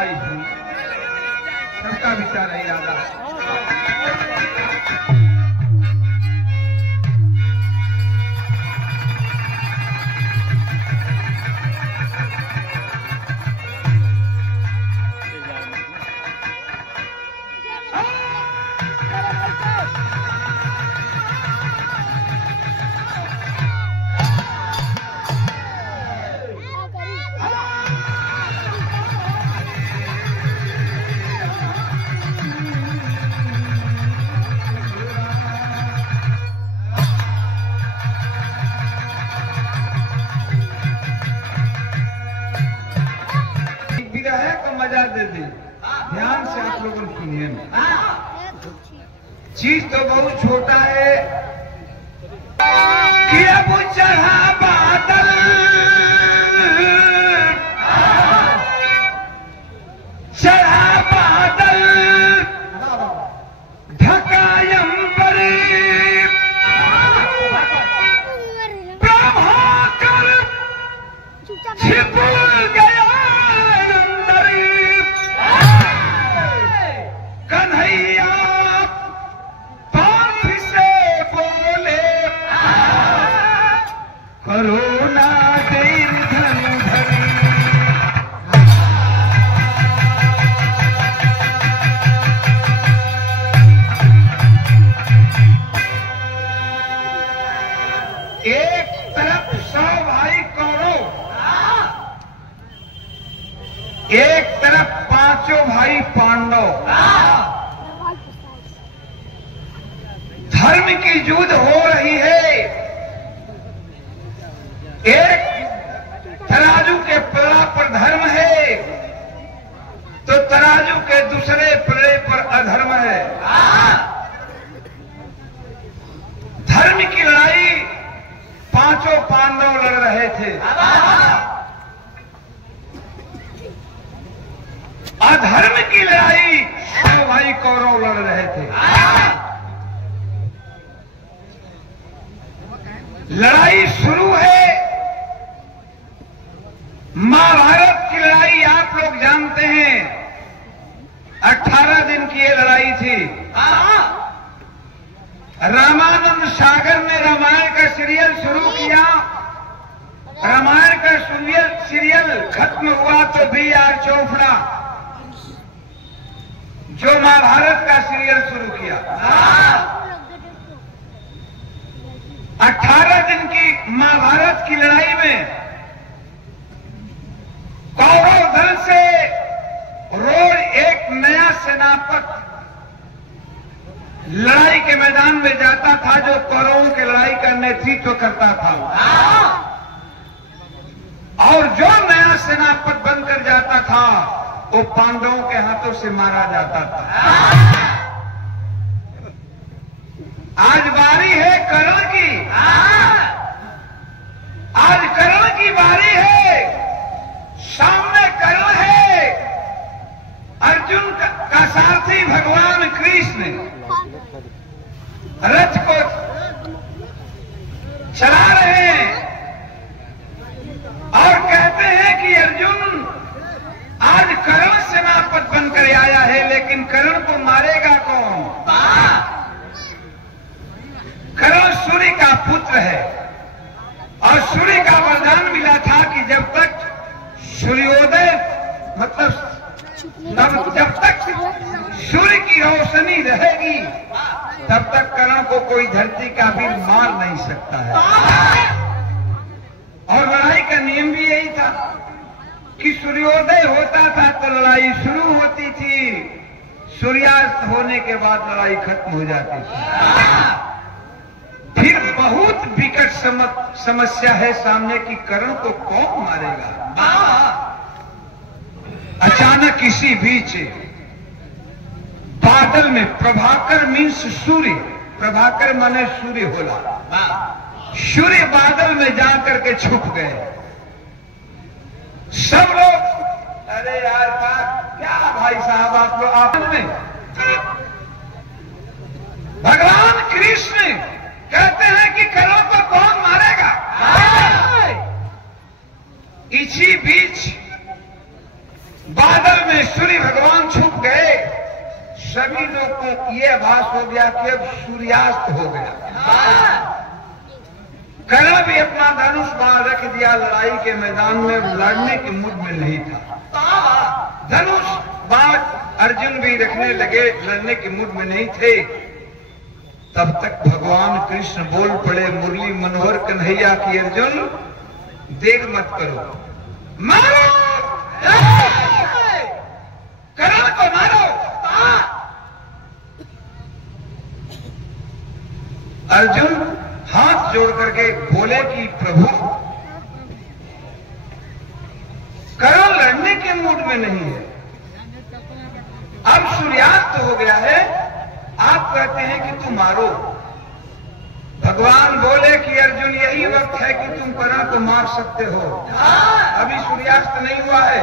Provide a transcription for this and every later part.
लड़ाई हुई, सबका विचार इरादा। मजा दे दे, ध्यान से आप लोगों ने सुनिए। चीज तो बहुत छोटा है कि अब चढ़ा बादल, चढ़ा बादल ढकायम पर प्रभाकर छिप गया कन्हैया पाप से बोले करुणा देर धन धरी। एक तरफ 100 भाई कौरव, एक तरफ 5 भाई पांडव। धर्म की युद्ध हो रही है। एक तराजू के पल्ला पर धर्म है तो तराजू के दूसरे पल्ले पर अधर्म है। धर्म की लड़ाई 5 पांडव लड़ रहे थे, अधर्म की लड़ाई 100 भाई कौरव लड़ रहे थे। लड़ाई शुरू है। महाभारत की लड़ाई आप लोग जानते हैं, 18 दिन की ये लड़ाई थी। रामानंद सागर ने रामायण का सीरियल शुरू किया। रामायण का सीरियल खत्म हुआ तो B.R. चोपड़ा जो महाभारत का सीरियल शुरू किया। 18 दिन की महाभारत की लड़ाई में कौरव दल से रोज एक नया सेनापति लड़ाई के मैदान में जाता था, जो कौरवों की लड़ाई का नेतृत्व करता था। और जो नया सेनापति बनकर जाता था वो पांडवों के हाथों से मारा जाता था। आज बारी है कर्ण की, आज कर्ण की बारी है। सामने कर्ण है, अर्जुन का सारथी भगवान कृष्ण रथ को चला रहे हैं और कहते हैं कि अर्जुन आज कर्ण सेनापति बनकर आया है, लेकिन कर्ण को मारेगा कौन? कर्ण सूर्य का पुत्र है और सूर्य का वरदान मिला था कि जब तक सूर्योदय मतलब जब तक सूर्य की रोशनी रहेगी तब तक कर्ण को कोई धरती का भी मार नहीं सकता है। और लड़ाई का नियम भी यही था कि सूर्योदय होता था तो लड़ाई शुरू होती थी, सूर्यास्त होने के बाद लड़ाई खत्म हो जाती थी। फिर बहुत विकट समस्या है सामने की कर्ण को कौन मारेगा। अचानक इसी बीच बादल में प्रभाकर मीन्स सूर्य, प्रभाकर माने सूर्य होला, सूर्य बादल में जाकर के छुप गए। सब लोग अरे यार क्या भाई साहब आप लोग आपस में भगवान कृष्ण कहते हैं कि कर्ण को कौन मारेगा। इसी बीच बादल में सूर्य भगवान छुप गए। सभी लोगों को ये आभास हो गया कि अब सूर्यास्त हो गया। कर्ण भी अपना धनुष बाण रख दिया, लड़ाई के मैदान में लड़ने के मूड में नहीं था। धनुष बाण अर्जुन भी रखने लगे, लड़ने के मूड में नहीं थे। तब तक भगवान कृष्ण बोल पड़े, मुरली मनोहर कन्हैया की, अर्जुन देर मत करो, मारो कर्ण को मारो। अर्जुन हाथ जोड़ करके बोले कि प्रभु, कर्ण लड़ने के मूड में नहीं है, अब सूर्यास्त हो गया है, आप कहते हैं कि तुम मारो। भगवान बोले कि अर्जुन यही वक्त है कि तुम कर्ण को मार सकते हो, अभी सूर्यास्त नहीं हुआ है,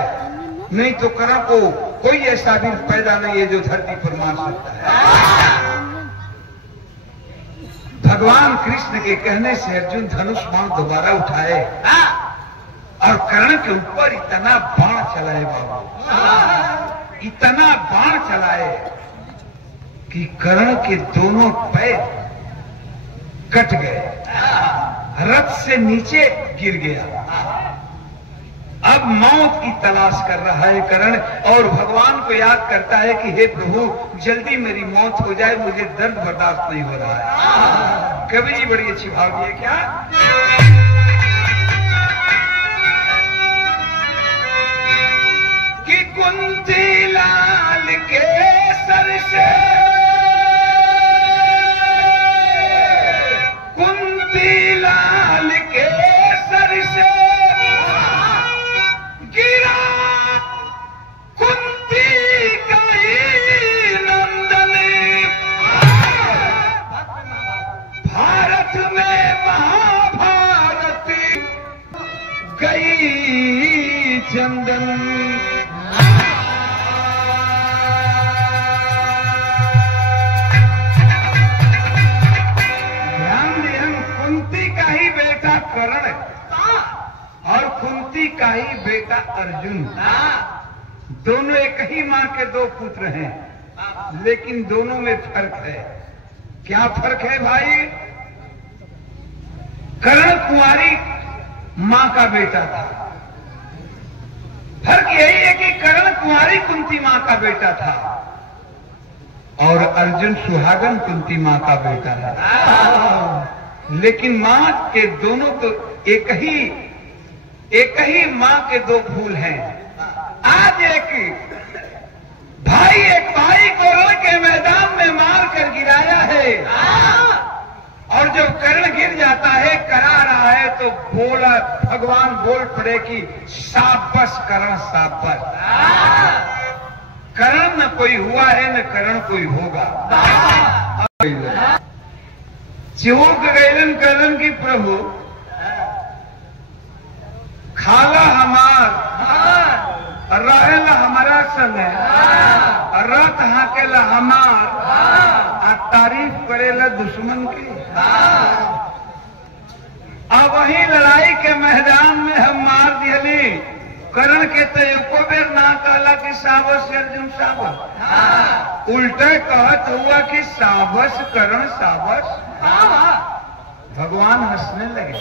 नहीं तो कर्ण को कोई ऐसा भी पैदा नहीं है जो धरती पर मार सकता है। भगवान कृष्ण के कहने से अर्जुन धनुष बाण दोबारा उठाए और कर्ण के ऊपर इतना बाण चलाए बाबू, इतना बाण चलाए कि कर्ण के दोनों पैर कट गए, रथ से नीचे गिर गया। अब मौत की तलाश कर रहा है कर्ण और भगवान को याद करता है कि हे प्रभु जल्दी मेरी मौत हो जाए, मुझे दर्द बर्दाश्त नहीं हो रहा है। कवि जी बड़ी अच्छी भाव है क्या, कि कुंती लाल के सर से, कुंती लाल के सर से गिरा कुंती का ही नंदन, भारत में महाभारत गई चंदन। ध्यान दिए, हम कुंती का ही बेटा कर्ण और कुंती का ही बेटा अर्जुन, दोनों एक ही मां के दो पुत्र हैं, लेकिन दोनों में फर्क है। क्या फर्क है भाई? कर्ण कुंवारी मां का बेटा था, फर्क यही है कि कर्ण कुंवारी कुंती मां का बेटा था और अर्जुन सुहागन कुंती मां का बेटा था। लेकिन मां के दोनों तो एक ही मां के दो फूल हैं। आज एक भाई को रण के मैदान में मार कर गिराया है और जब कर्ण गिर जाता है, करा रहा है, तो बोला भगवान बोल पड़े कि शाबाश कर्ण शाबाश, कर्ण न कोई हुआ है न कर्ण कोई होगा। चूक गैलन कर्ण की प्रभु खाला हमार रहेला हमारा संग रथ हाकेला हमार आ तारीफ करेला दुश्मन की। अब वही लड़ाई के मैदान में हम मार दियली कर्ण के, तो एको बेर ना कहला कि साबस अर्जुन साबस, उल्टे कहत हुआ कि साबस कर्ण साबस। भगवान हंसने लगे,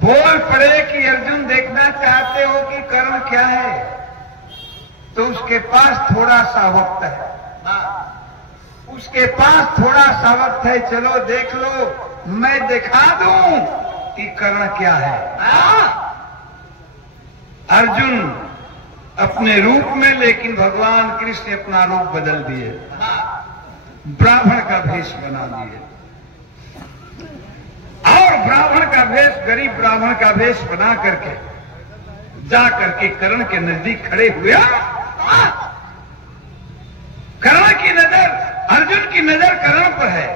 बोल पड़े कि अर्जुन देखना चाहते हो कि कर्ण क्या है, तो उसके पास थोड़ा सा वक्त है, उसके पास थोड़ा सा वक्त है, चलो देख लो, मैं दिखा दूं कि कर्ण क्या है। अर्जुन अपने रूप में, लेकिन भगवान कृष्ण अपना रूप बदल दिए, ब्राह्मण का भेष बना दिए और ब्राह्मण का भेष, गरीब ब्राह्मण का भेष बना करके जा करके कर्ण के नजदीक खड़े हुए। कर्ण की नजर, अर्जुन की नजर कर्ण पर है,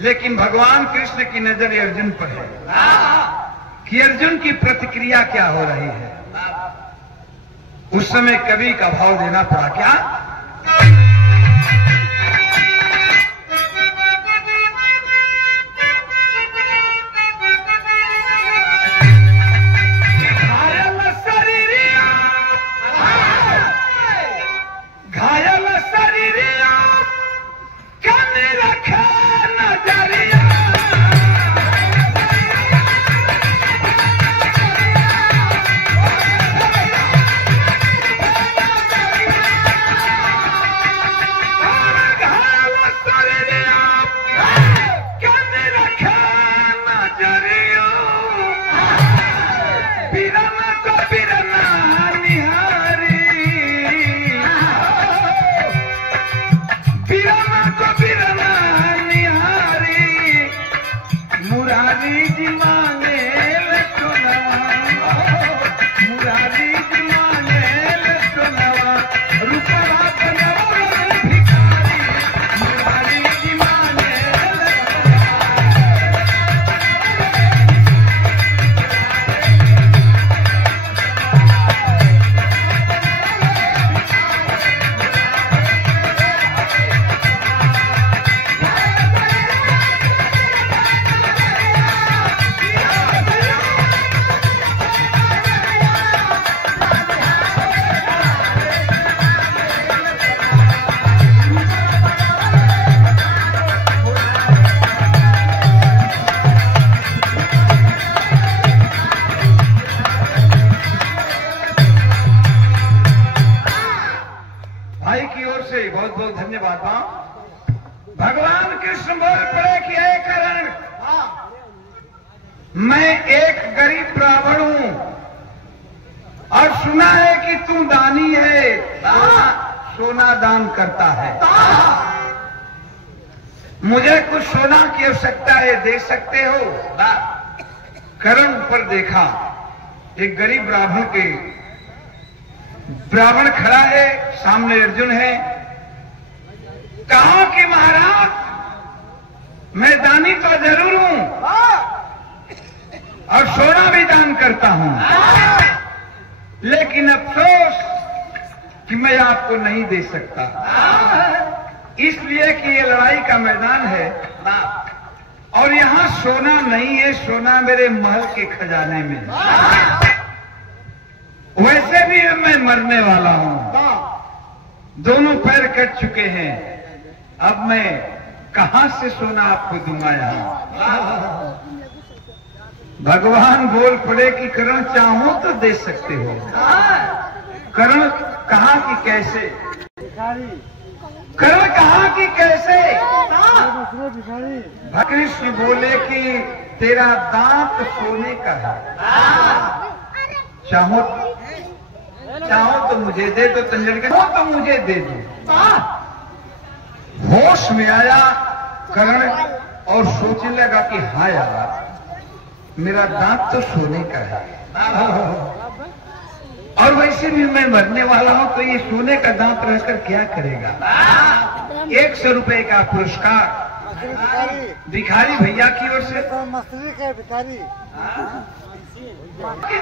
लेकिन भगवान कृष्ण की नजर अर्जुन पर है कि अर्जुन की प्रतिक्रिया क्या हो रही है। उस समय कवि का भाव देना पड़ा क्या, बीरना को बीरना निहारी, बीरना को बीरना निहारी, मुरारी जी मांगे सोनवा, मुरारी जी मांगे सोनवा, रूपवा बनवा भिखारी, मुरारी जी मांगे भाई की ओर से बहुत बहुत धन्यवाद। भगवान कृष्ण बोल पड़े कि हे करण, मैं एक गरीब ब्राह्मण हूं और सुना है कि तू दानी है, सोना दान करता है, मुझे कुछ सोना की आवश्यकता है, दे सकते हो? करण ऊपर देखा, एक गरीब ब्राह्मण खड़ा है, सामने अर्जुन है। कहा कि महाराज मैं दानी तो जरूर हूं और सोना भी दान करता हूं, लेकिन अफसोस कि मैं आपको नहीं दे सकता, इसलिए कि ये लड़ाई का मैदान है और यहां सोना नहीं है, सोना मेरे महल के खजाने में। वैसे भी मैं मरने वाला हूं, दोनों पैर कट चुके हैं, अब मैं कहां से सोना आपको दूंगा? यहां भगवान बोल पड़े कि करण चाहो तो दे सकते हो। करण कहा कि कैसे? करण कहा कि कैसे? कृष्ण बोले कि तेरा दांत सोने का है, चाहो तो मुझे दे दो, तंजन के हो तो मुझे दे दो। होश में आया करण और सोचने लगा कि हाँ यार, मेरा दांत तो सोने का है और वैसे भी मैं मरने वाला हूं, तो ये सोने का दांत रहकर क्या करेगा? 100 रुपए का पुरस्कार भिखारी भैया की ओर से। मछली का भिखारी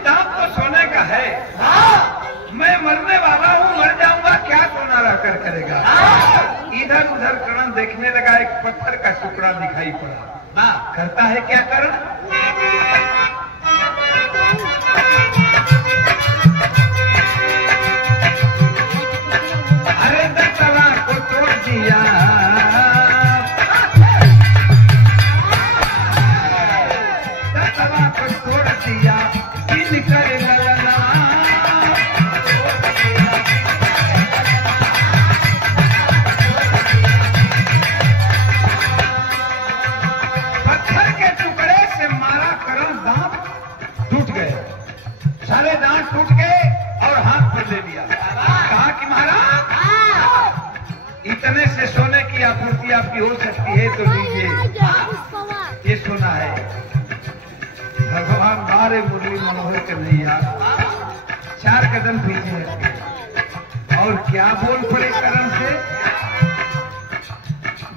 दांत तो सोने का है, मैं मरने वाला हूँ, मर जाऊंगा, क्या सोना रहकर करेगा? इधर उधर करण देखने लगा, एक पत्थर का टुकड़ा दिखाई पड़ा। करता है क्या करण? अरे दसवा को तोड़ दिया, दसवा को तोड़ दिया, कर ललना, पत्थर के टुकड़े से मारा करण, दांत टूट गए, सारे दांत टूट गए और हाथ पर ले लिया। कहा कि महाराज इतने से सोने की आपूर्ति आपकी हो सकती है तो लीजिए, ये सोना है। भगवान बारे मुरली मनोहर के नैया 4 कदम पीछे हटे और क्या बोल पड़े करण से?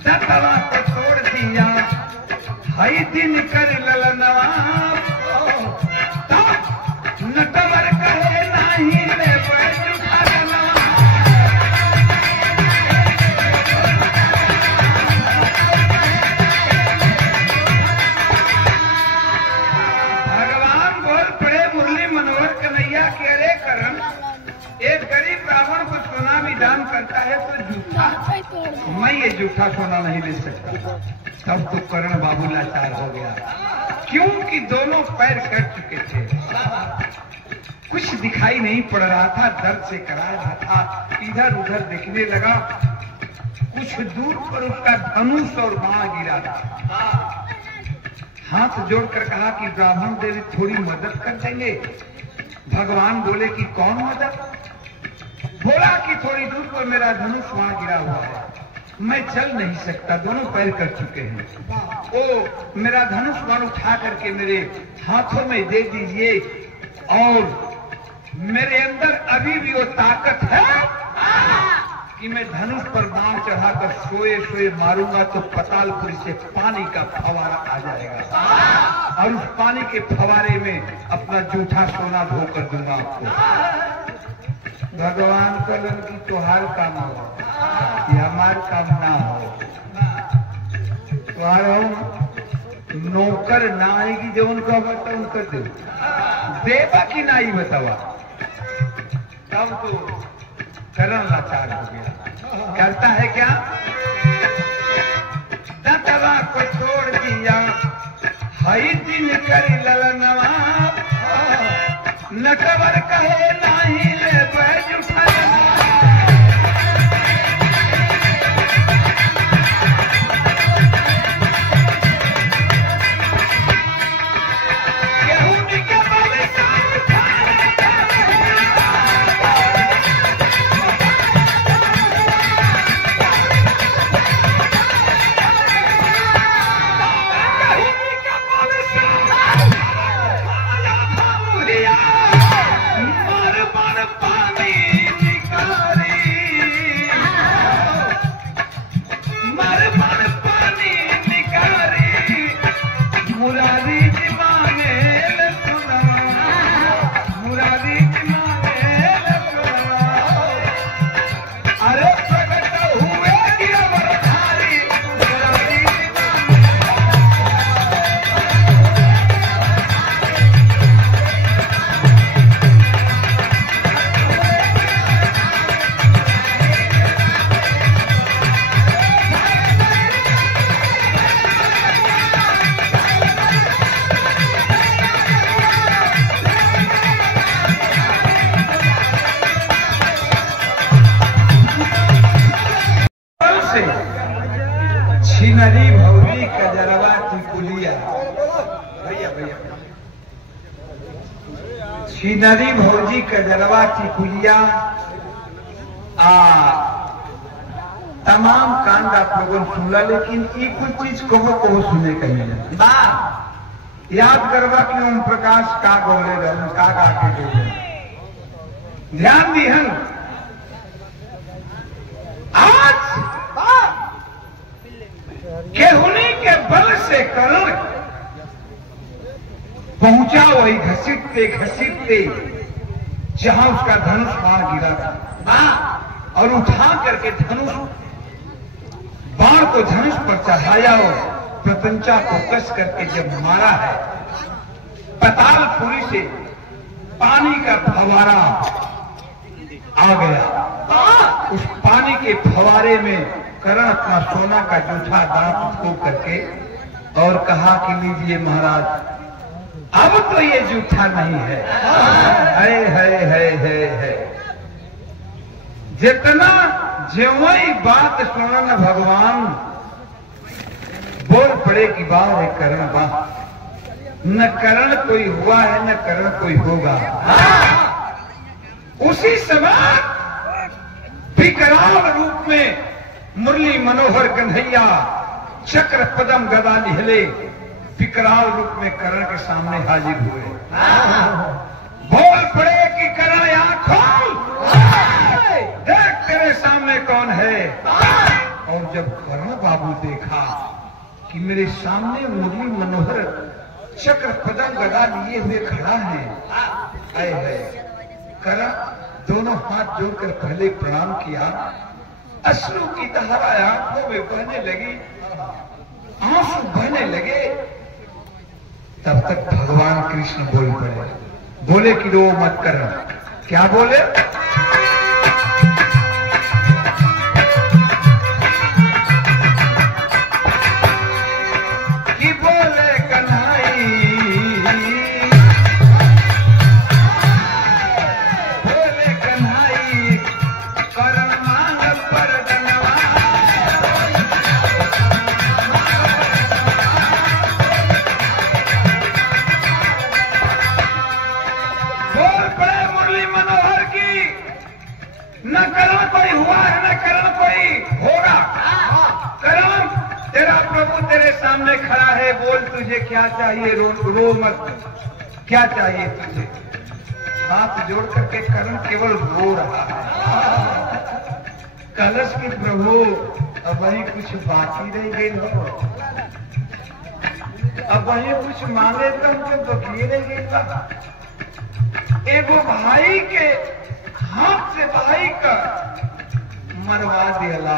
दतवा को तोड़ दिया, हई दिन कर ललनवा, नटवर कहे नहीं ले दान करता है तो झूठा, मैं ये झूठा सोना नहीं ले सकता। तब तो करण बाबू लाचार हो गया, क्योंकि दोनों पैर कट चुके थे, कुछ दिखाई नहीं पड़ रहा था, दर्द से करा रहा था। इधर उधर देखने लगा, कुछ दूर पर उसका धनुष और बाण गिरा था। हाथ जोड़कर कहा कि ब्राह्मण देवी थोड़ी मदद कर देंगे। भगवान बोले कि कौन मदद? बोला कि थोड़ी दूर पर मेरा धनुष वहां गिरा हुआ है, मैं चल नहीं सकता, दोनों पैर कर चुके हैं। वो मेरा धनुष बाण उठा करके मेरे हाथों में दे दीजिए, और मेरे अंदर अभी भी वो ताकत है कि मैं धनुष पर बाण चढ़ाकर सोए सोए मारूंगा तो पतालपुर से पानी का फवारा आ जाएगा, और उस पानी के फवारे में अपना जूठा सोना धो कर दूंगा आपको। भगवान कलन की तोहार काम हो, ये हमार काम ना हो। तुम्हारा नौकर ना आएगी जो उनका बता उनका दे देवा की ना ही बतावा, तब तो करण लाचार हो गया। करता है क्या? दतवा को छोड़ दिया, हई दिन कर ललनवा, नटवर कहे नहीं ले बैज उठा। छिनरी भौरी कजरवा टिकुलिया, भैया भैया, छिनरी भौजी कजरवा टिकुलिया, तमाम कांड आप लोगों ने सुनला, लेकिन ये कुछ चीज कहो सुने कहीं बा याद करवा कि ओम प्रकाश का गोले रहन का के गोले ध्यान दिहन। आज केहुनी के बल से करण पहुंचा, वही घसीटते घसीटते जहां उसका धनुष बाण गिरा था, और उठा करके धनुष बाण को धनुष पर चढ़ाया और प्रपंचा को कस करके जब मारा है, पतालपुरी से पानी का फवारा आ गया। उस पानी के फवारे में करण अपना सोना का जूठा दांत खो करके और कहा कि लीजिए महाराज, अब तो ये जूठा नहीं है। है जितना ज्यों बात सुनन भगवान बोल पड़े कि बात है करण बात, न करण कोई हुआ है न करण कोई होगा। उसी समय विकराल रूप में मुरली मनोहर कन्हैया चक्र पदम गदा निहले विकराल रूप में करण के सामने हाजिर हुए। बोल पड़े कि करण आंख खोल, देख तेरे सामने कौन है। और जब करण बाबू देखा कि मेरे सामने मुरली मनोहर चक्र पदम गदा लिए हुए खड़ा है, करण दोनों हाथ जोड़कर पहले प्रणाम किया, अश्रु की धारा आंखों में बहने लगी, आंसू बहने लगे। तब तक भगवान कृष्ण बोल पड़े, बोले कि रो मत कर। क्या बोले? कि बोले कन्हई, बोले कन्हई करण मांग पर धनवा, न कर्म कोई हुआ है न कर्म कोई होगा। कर्म तेरा प्रभु तेरे सामने खड़ा है, बोल तुझे क्या चाहिए, रो मत, क्या चाहिए तुझे। हाथ जोड़ करके कर्म केवल रो रहा है। कलश की प्रभु अब वही कुछ बाकी रह गई हो, अब वही कुछ मांगे तो उनको बकिए रह गई। एगो भाई के हाथ से भाई का मरवा दिया।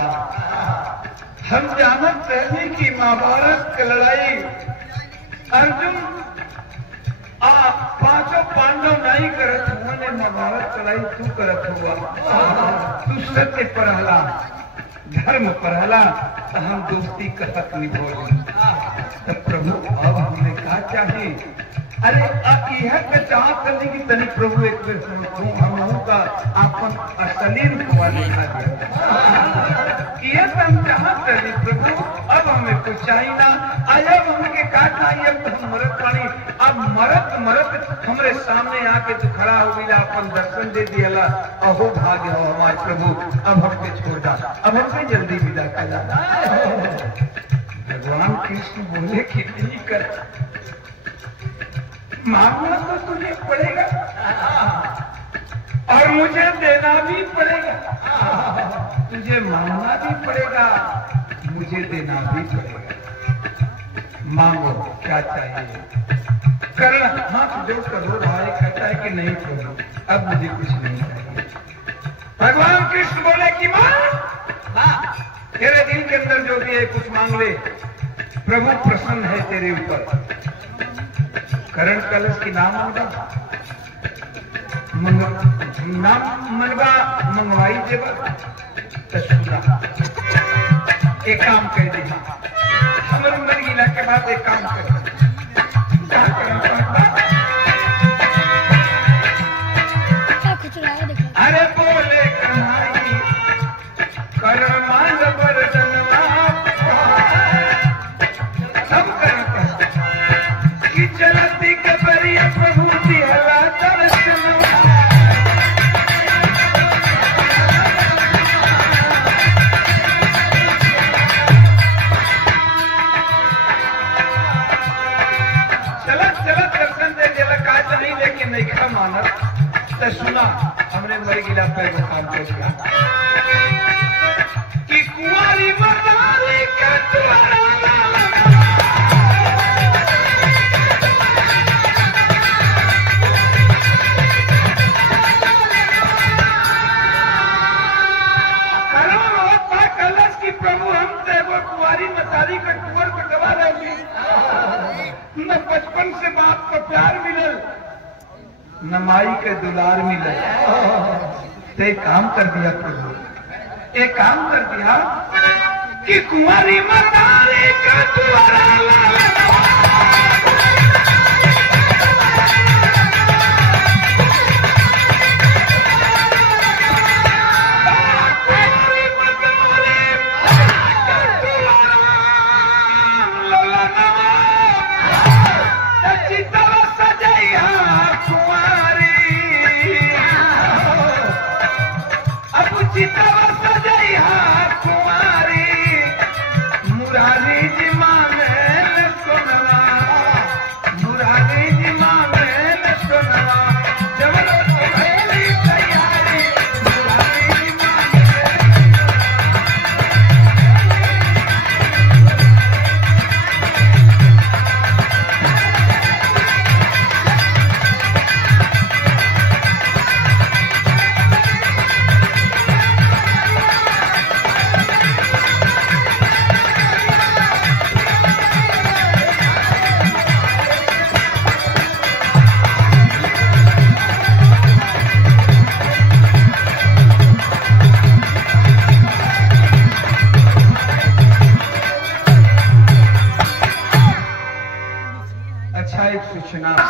हम जानत रहे कि महाभारत की लड़ाई अर्जुन पांचों पांडव नहीं करत हुआ, महाभारत लड़ाई तू करत हुआ। तू सत्य पढ़ला, धर्म पढ़ला, तो हम दोस्ती कहत नहीं बोले। तो प्रभु अब हमने कहा चाहिए, अरे अब यह चाहत करने की तनी प्रभु एक बार सुनो, हम का अपन असली रुपवा दिखा दिया। यह तो हम चाहत करनी प्रभु, अब हमें कुछ चाहिए ना, अब हमके का चाहिए, अब तो हम मरत पानी, अब मरत मरत हमारे सामने आके तू खड़ा हो गया, अपन दर्शन दे दिया, अहो भाग्य हो हमारे प्रभु, अब हमके छोड़ दा, अब हमसे जल्दी विदा कर जाना। भगवान कृष्ण बोले कि नहीं कर, मांगना तो तुझे पड़ेगा और मुझे देना भी पड़ेगा, तुझे मांगना भी पड़ेगा, मुझे देना भी पड़ेगा। मांगो क्या चाहिए। करण हाथ जोड़कर रो रहा है, कहता है कि नहीं प्रभु अब मुझे कुछ नहीं चाहिए। भगवान कृष्ण बोले कि मां तेरे दिल के अंदर जो भी है कुछ मांग ले, प्रभु प्रसन्न है तेरे ऊपर। करण कलश की नाम मनवा मंगवाई देवा तस्वीरा। एक काम कर दे, हमारे उम्र गिला के बाद एक काम कर, अरे बोले कन्हाई करण मान बरदनवा, सब करता कि चलती कबरिया प्रभु दिहला दर्शनवा। चलत चलत दर्शन दे दिला, का नहीं लेकिन नहीं खा मानत। तो सुना हमने मर गिला पे वो काम कर दिया कि कुंवारी मतारी का द्वारा प्रभु हम वो कुंवारी मतारी का कुंवर बटवा रहे, न बचपन से बाप का प्यार मिलल, न माई के दुलार मिलल। तो एक काम कर दिया प्रभु, एक काम कर दिया कि कुंवारी मतारी का द्वारा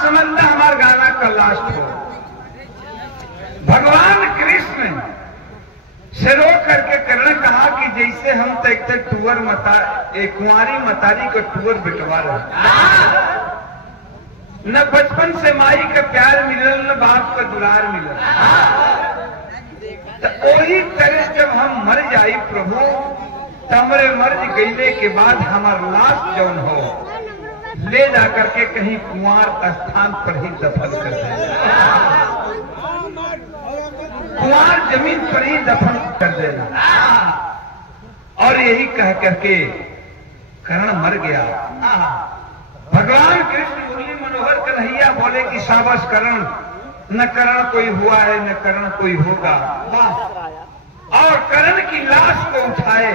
समझना हमारा गाना का लास्ट हो। भगवान कृष्ण से रो करके करने कहा कि जैसे हम तक टूअर एक कुंवारी मतारी को टूअर बिटवा रहे, न बचपन से माई का प्यार मिलल, न बाप का दुलार मिलल। तो वही तरह जब हम मर जाई प्रभु, तमरे मर गईले के बाद हमार लाश जौन हो ले जा करके कहीं कुंवार स्थान पर ही दफन कर देना, कुंवार जमीन पर ही दफन कर देना। और यही कह करके कर्ण मर गया। भगवान कृष्ण मुरली मनोहर कन्हैया बोले कि शाबाश कर्ण, न कर्ण कोई हुआ है न कर्ण कोई होगा। और कर्ण की लाश को उठाए,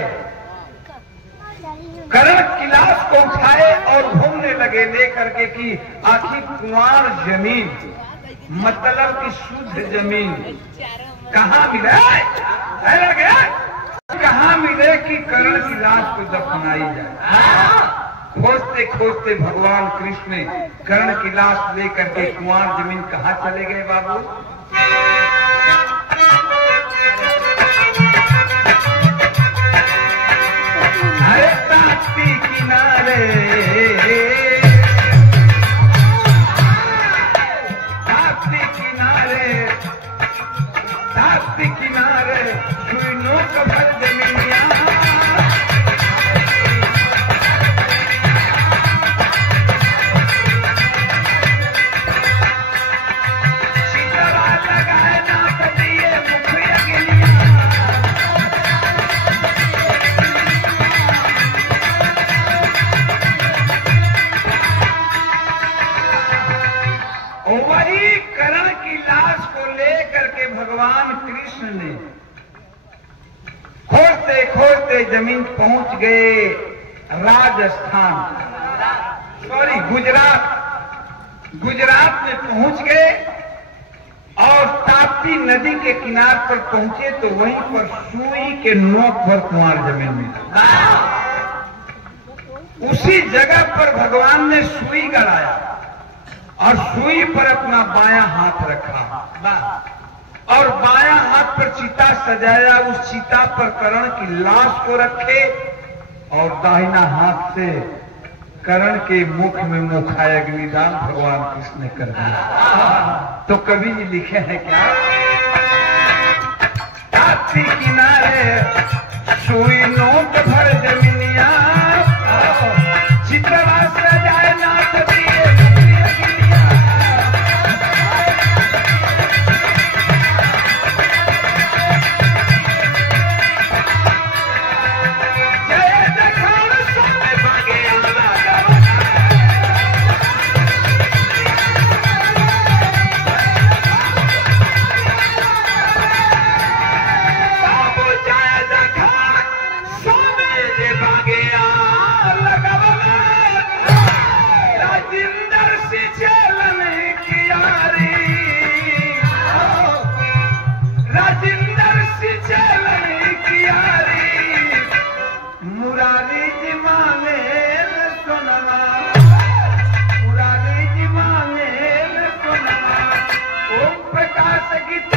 कर्ण की लाश को उठाए और घूमने लगे ले करके कि आखिर कुंवार जमीन मतलब कि शुद्ध जमीन कहाँ मिले, कहाँ मिले कि कर्ण की लाश को दफनाई जाए। खोजते खोजते भगवान कृष्ण कर्ण की लाश लेकर के कुंवार जमीन कहाँ चले गए बाबू? अरे ताप्ती किनारे, ताप्ती किनारे, ताप्ती किनारे सुनो कभर जमीनिया। भगवान कृष्ण ने खोजते खोजते जमीन पहुंच गए राजस्थान, सॉरी गुजरात, गुजरात में पहुंच गए और ताप्ती नदी के किनारे पर पहुंचे तो वहीं पर सुई के नोक पर कुंवार जमीन मिला। उसी जगह पर भगवान ने सुई गड़ाया और सुई पर अपना बायां हाथ रखा और बायां हाथ पर चिता सजाया, उस चिता पर कर्ण की लाश को रखे और दाहिना हाथ से कर्ण के मुख में मुखायग निदान भगवान कृष्ण ने कर दिया। तो कवि जी लिखे हैं क्या? ताप्ती किनारे सुई नोक भर जमीनिया, चितवा सजाए नाथ दिए गीत